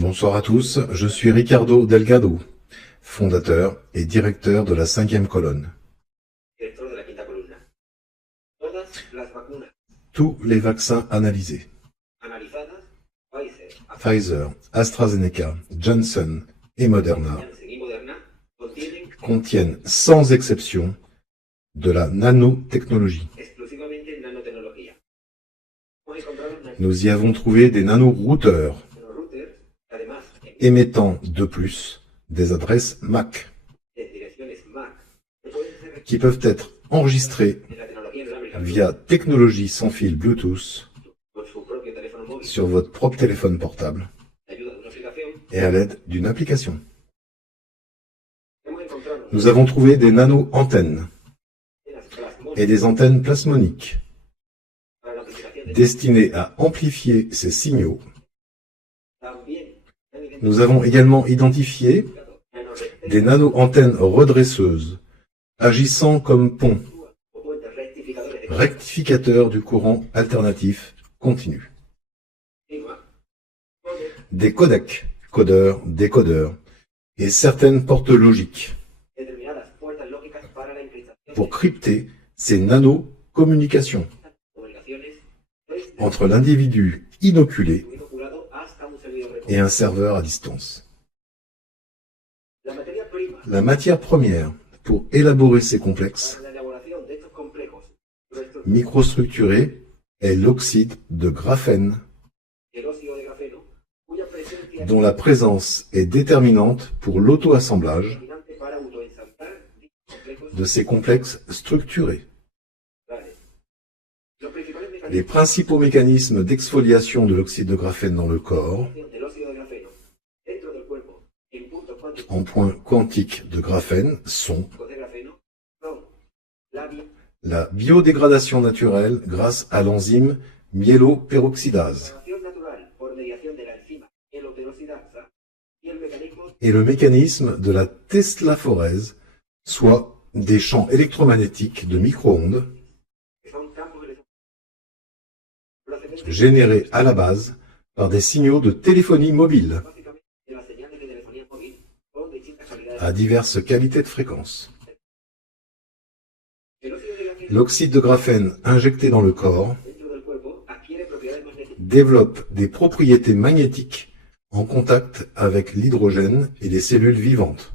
Bonsoir à tous, je suis Ricardo Delgado, fondateur et directeur de la 5e colonne. Tous les vaccins analysés, Pfizer, AstraZeneca, Johnson et Moderna, contiennent sans exception de la nanotechnologie. Nous y avons trouvé des nanorouteurs émettant de plus des adresses MAC qui peuvent être enregistrées via technologie sans fil Bluetooth sur votre propre téléphone portable et à l'aide d'une application. Nous avons trouvé des nano-antennes et des antennes plasmoniques destinées à amplifier ces signaux. Nous avons également identifié des nano-antennes redresseuses agissant comme pont, rectificateur du courant alternatif continu. Des codecs, codeurs, décodeurs et certaines portes logiques pour crypter ces nano-communications entre l'individu inoculé et un serveur à distance. La matière première pour élaborer ces complexes microstructurés est l'oxyde de graphène, dont la présence est déterminante pour l'auto-assemblage de ces complexes structurés. Les principaux mécanismes d'exfoliation de l'oxyde de graphène dans le corps, en point quantique de graphène, sont la biodégradation naturelle grâce à l'enzyme myéloperoxydase et le mécanisme de la teslaphorèse, soit des champs électromagnétiques de micro-ondes générés à la base par des signaux de téléphonie mobile à diverses qualités de fréquence. L'oxyde de graphène injecté dans le corps développe des propriétés magnétiques en contact avec l'hydrogène et les cellules vivantes.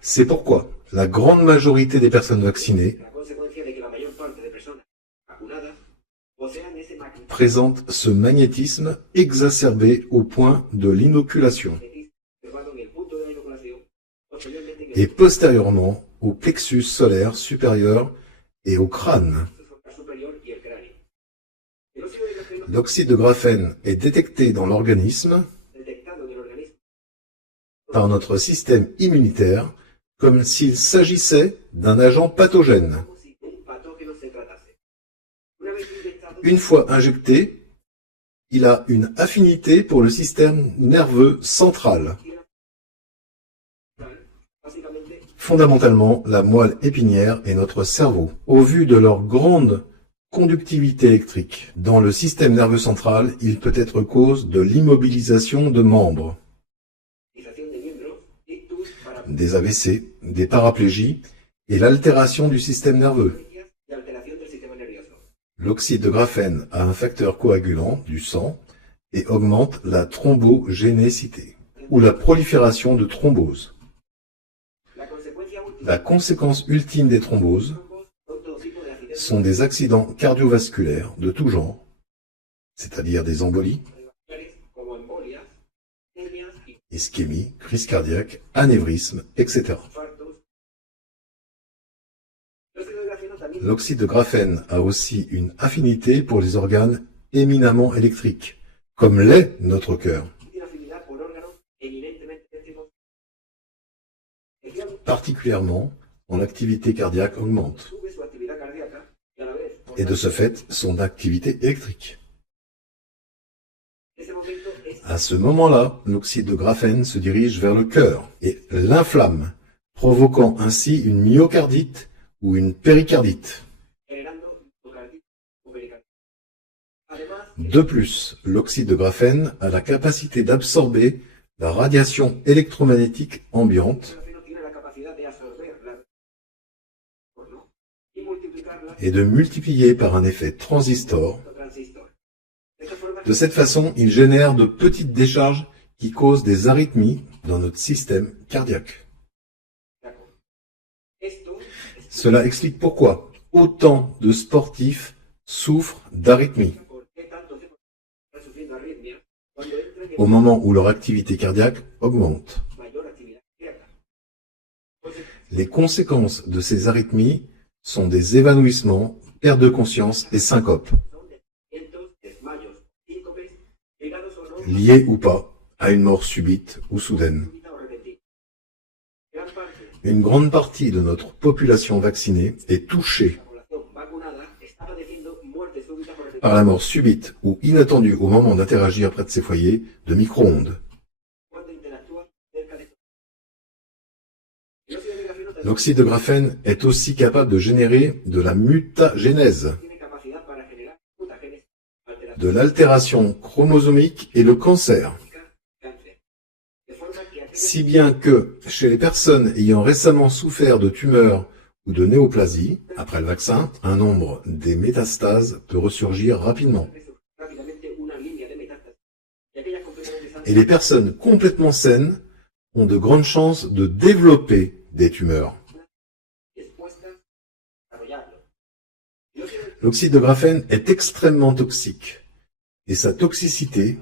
C'est pourquoi la grande majorité des personnes vaccinées présentent ce magnétisme exacerbé au point de l'inoculation et postérieurement au plexus solaire supérieur et au crâne. L'oxyde de graphène est détecté dans l'organisme par notre système immunitaire comme s'il s'agissait d'un agent pathogène. Une fois injecté, il a une affinité pour le système nerveux central, fondamentalement la moelle épinière et notre cerveau. Au vu de leur grande conductivité électrique dans le système nerveux central, il peut être cause de l'immobilisation de membres, des AVC, des paraplégies et l'altération du système nerveux. L'oxyde de graphène a un facteur coagulant du sang et augmente la thrombogénécité, ou la prolifération de thromboses. La conséquence ultime des thromboses sont des accidents cardiovasculaires de tout genre, c'est-à-dire des embolies, ischémie, crise cardiaque, anévrisme, etc. L'oxyde de graphène a aussi une affinité pour les organes éminemment électriques, comme l'est notre cœur. Particulièrement quand l'activité cardiaque augmente, et de ce fait son activité électrique. À ce moment-là, l'oxyde de graphène se dirige vers le cœur et l'inflamme, provoquant ainsi une myocardite ou une péricardite. De plus, l'oxyde de graphène a la capacité d'absorber la radiation électromagnétique ambiante et de multiplier par un effet transistor. De cette façon, il génère de petites décharges qui causent des arythmies dans notre système cardiaque. Cela explique pourquoi autant de sportifs souffrent d'arythmies au moment où leur activité cardiaque augmente. Les conséquences de ces arythmies sont des évanouissements, perte de conscience et syncopes, liés ou pas à une mort subite ou soudaine. Une grande partie de notre population vaccinée est touchée par la mort subite ou inattendue au moment d'interagir près de ces foyers de micro-ondes. L'oxyde de graphène est aussi capable de générer de la mutagénèse, de l'altération chromosomique et le cancer. Si bien que, chez les personnes ayant récemment souffert de tumeurs ou de néoplasie, après le vaccin, un nombre des métastases peut ressurgir rapidement. Et les personnes complètement saines ont de grandes chances de développer des tumeurs. L'oxyde de graphène est extrêmement toxique et sa toxicité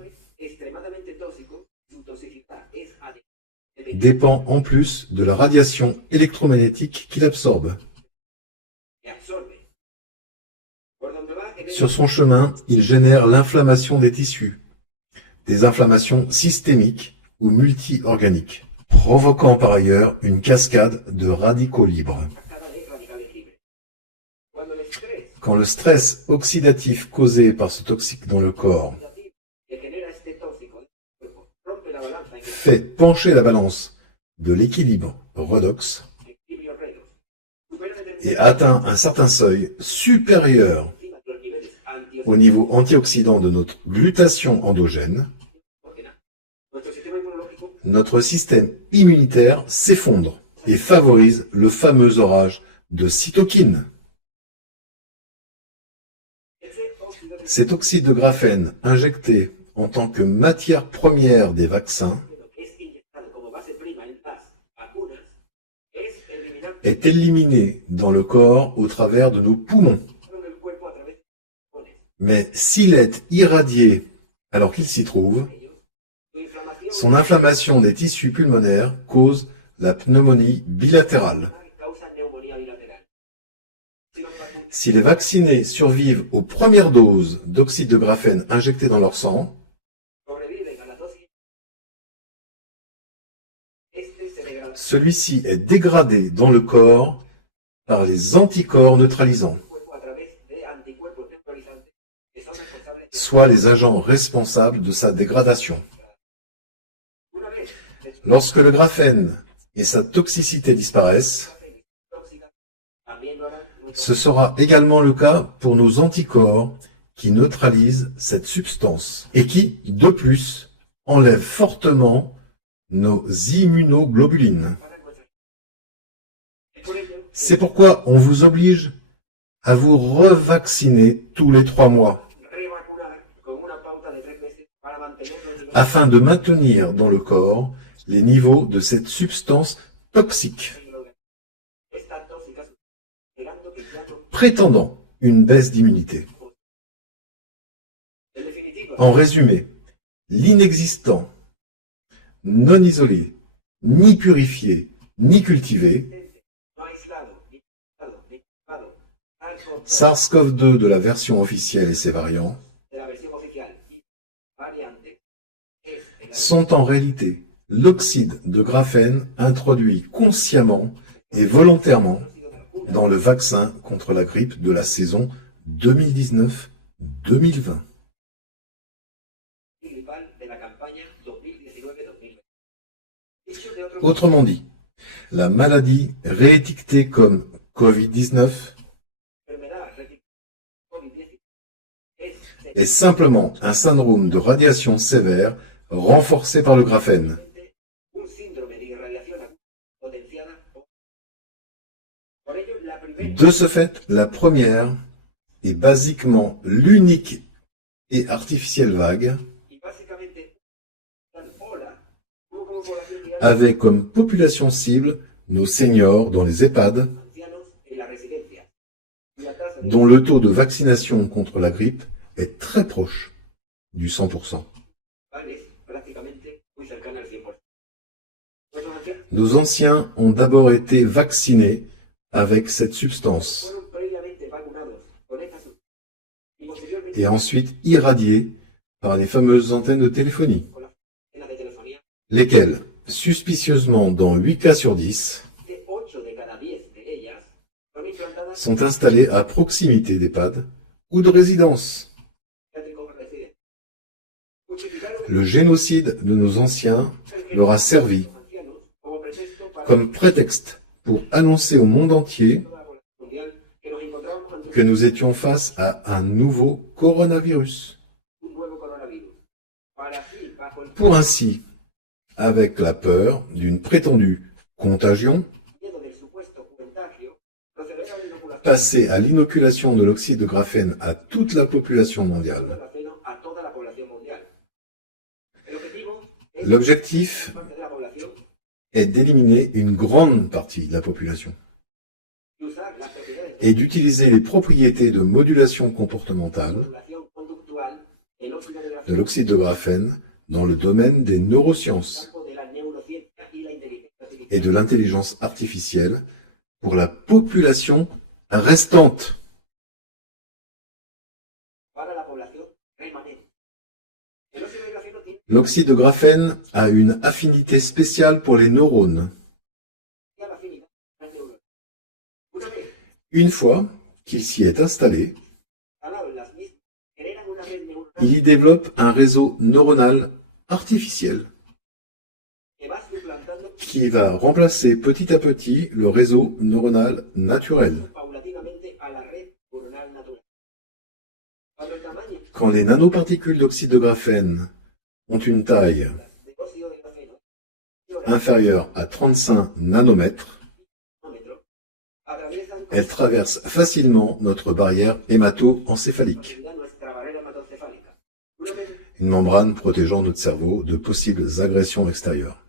dépend en plus de la radiation électromagnétique qu'il absorbe. Sur son chemin, il génère l'inflammation des tissus, des inflammations systémiques ou multi-organiques, provoquant par ailleurs une cascade de radicaux libres. Quand le stress oxydatif causé par ce toxique dans le corps fait pencher la balance de l'équilibre redox et atteint un certain seuil supérieur au niveau antioxydant de notre glutathion endogène, notre système immunitaire s'effondre et favorise le fameux orage de cytokines. Cet oxyde de graphène injecté en tant que matière première des vaccins est éliminé dans le corps au travers de nos poumons. Mais s'il est irradié alors qu'il s'y trouve, son inflammation des tissus pulmonaires cause la pneumonie bilatérale. Si les vaccinés survivent aux premières doses d'oxyde de graphène injectées dans leur sang, celui-ci est dégradé dans le corps par les anticorps neutralisants, soit les agents responsables de sa dégradation. Lorsque le graphène et sa toxicité disparaissent, ce sera également le cas pour nos anticorps qui neutralisent cette substance et qui, de plus, enlèvent fortement nos immunoglobulines. C'est pourquoi on vous oblige à vous revacciner tous les 3 mois afin de maintenir dans le corps les niveaux de cette substance toxique, prétendant une baisse d'immunité. En résumé, l'inexistant, non isolé, ni purifié, ni cultivé, SARS-CoV-2 de la version officielle et ses variants sont en réalité l'oxyde de graphène introduit consciemment et volontairement dans le vaccin contre la grippe de la saison 2019-2020. Autrement dit, la maladie réétiquetée comme Covid-19 est simplement un syndrome de radiation sévère renforcé par le graphène. De ce fait, la première est basiquement l'unique et artificielle vague, avec comme population cible nos seniors dans les EHPAD, dont le taux de vaccination contre la grippe est très proche du 100%. Nos anciens ont d'abord été vaccinés avec cette substance et ensuite irradiés par les fameuses antennes de téléphonie, lesquelles, suspicieusement dans 8 cas sur 10, sont installées à proximité d'EHPAD ou de résidences. Le génocide de nos anciens leur a servi comme prétexte pour annoncer au monde entier que nous étions face à un nouveau coronavirus. Pour ainsi, avec la peur d'une prétendue contagion, passer à l'inoculation de l'oxyde de graphène à toute la population mondiale. L'objectif est d'éliminer une grande partie de la population et d'utiliser les propriétés de modulation comportementale de l'oxyde de graphène dans le domaine des neurosciences et de l'intelligence artificielle pour la population restante. L'oxyde de graphène a une affinité spéciale pour les neurones. Une fois qu'il s'y est installé, il y développe un réseau neuronal artificiel qui va remplacer petit à petit le réseau neuronal naturel. Quand les nanoparticules d'oxyde de graphène ont une taille inférieure à 35 nanomètres, elles traversent facilement notre barrière hémato-encéphalique, une membrane protégeant notre cerveau de possibles agressions extérieures,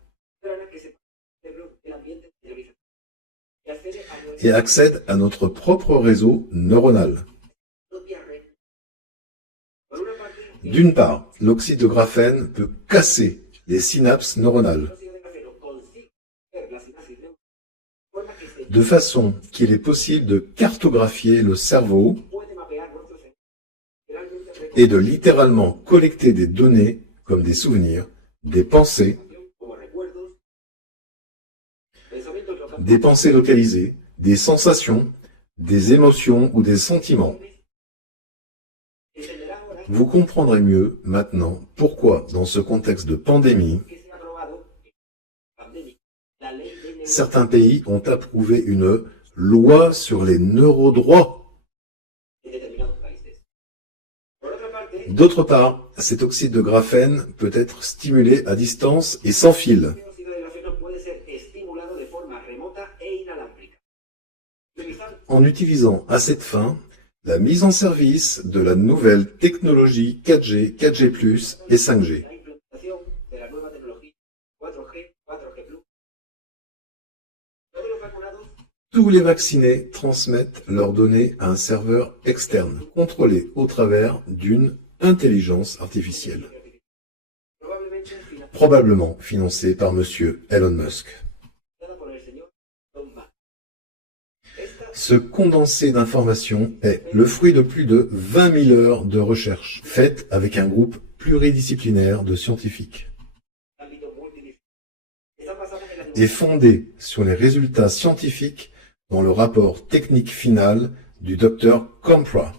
et accèdent à notre propre réseau neuronal. D'une part, l'oxyde de graphène peut casser les synapses neuronales, de façon qu'il est possible de cartographier le cerveau et de littéralement collecter des données comme des souvenirs, des pensées localisées, des sensations, des émotions ou des sentiments. Vous comprendrez mieux maintenant pourquoi, dans ce contexte de pandémie, certains pays ont approuvé une loi sur les neurodroits. D'autre part, cet oxyde de graphène peut être stimulé à distance et sans fil. En utilisant à cette fin la mise en service de la nouvelle technologie 4G, 4G+, et 5G. Tous les vaccinés transmettent leurs données à un serveur externe, contrôlé au travers d'une intelligence artificielle, probablement financée par Monsieur Elon Musk. Ce condensé d'informations est le fruit de plus de 20 000 heures de recherche faites avec un groupe pluridisciplinaire de scientifiques et fondé sur les résultats scientifiques dans le rapport technique final du Dr Campra,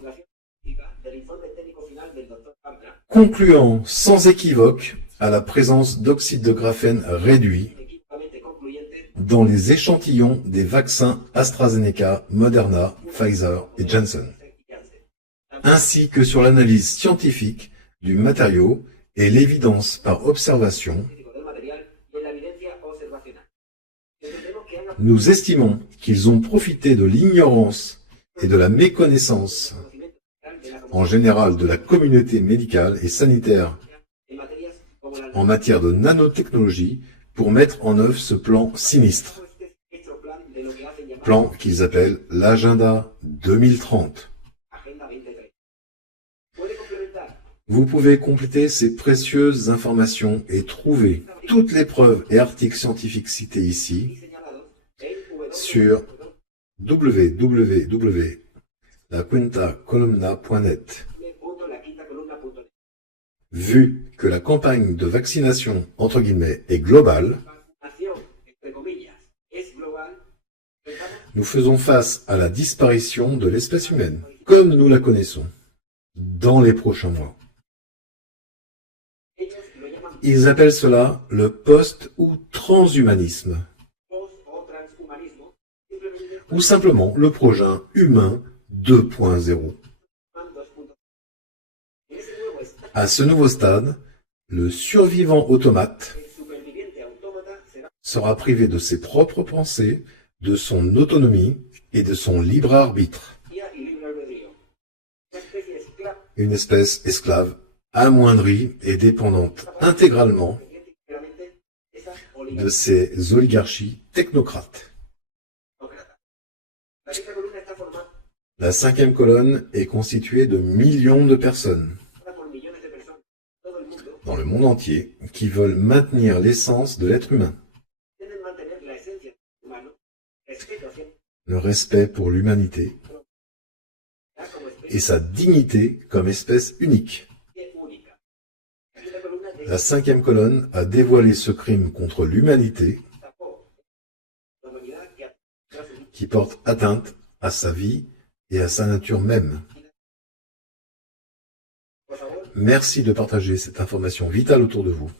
concluant sans équivoque à la présence d'oxyde de graphène réduit dans les échantillons des vaccins AstraZeneca, Moderna, Pfizer et Janssen. ainsi que sur l'analyse scientifique du matériau et l'évidence par observation. Nous estimons qu'ils ont profité de l'ignorance et de la méconnaissance en général de la communauté médicale et sanitaire en matière de nanotechnologie pour mettre en œuvre ce plan sinistre. Plan qu'ils appellent l'Agenda 2030. Vous pouvez compléter ces précieuses informations et trouver toutes les preuves et articles scientifiques cités ici sur www.laquintacolumna.net. Vu que la campagne de vaccination, entre guillemets, est globale, nous faisons face à la disparition de l'espèce humaine, comme nous la connaissons, dans les prochains mois. Ils appellent cela le post- ou transhumanisme, ou simplement le projet humain 2.0. À ce nouveau stade, le survivant automate sera privé de ses propres pensées, de son autonomie et de son libre arbitre. Une espèce esclave, amoindrie et dépendante intégralement de ces oligarchies technocrates. La 5e colonne est constituée de millions de personnes dans le monde entier qui veulent maintenir l'essence de l'être humain. Le respect pour l'humanité et sa dignité comme espèce unique. La 5e colonne a dévoilé ce crime contre l'humanité qui porte atteinte à sa vie et à sa nature même. Merci de partager cette information vitale autour de vous.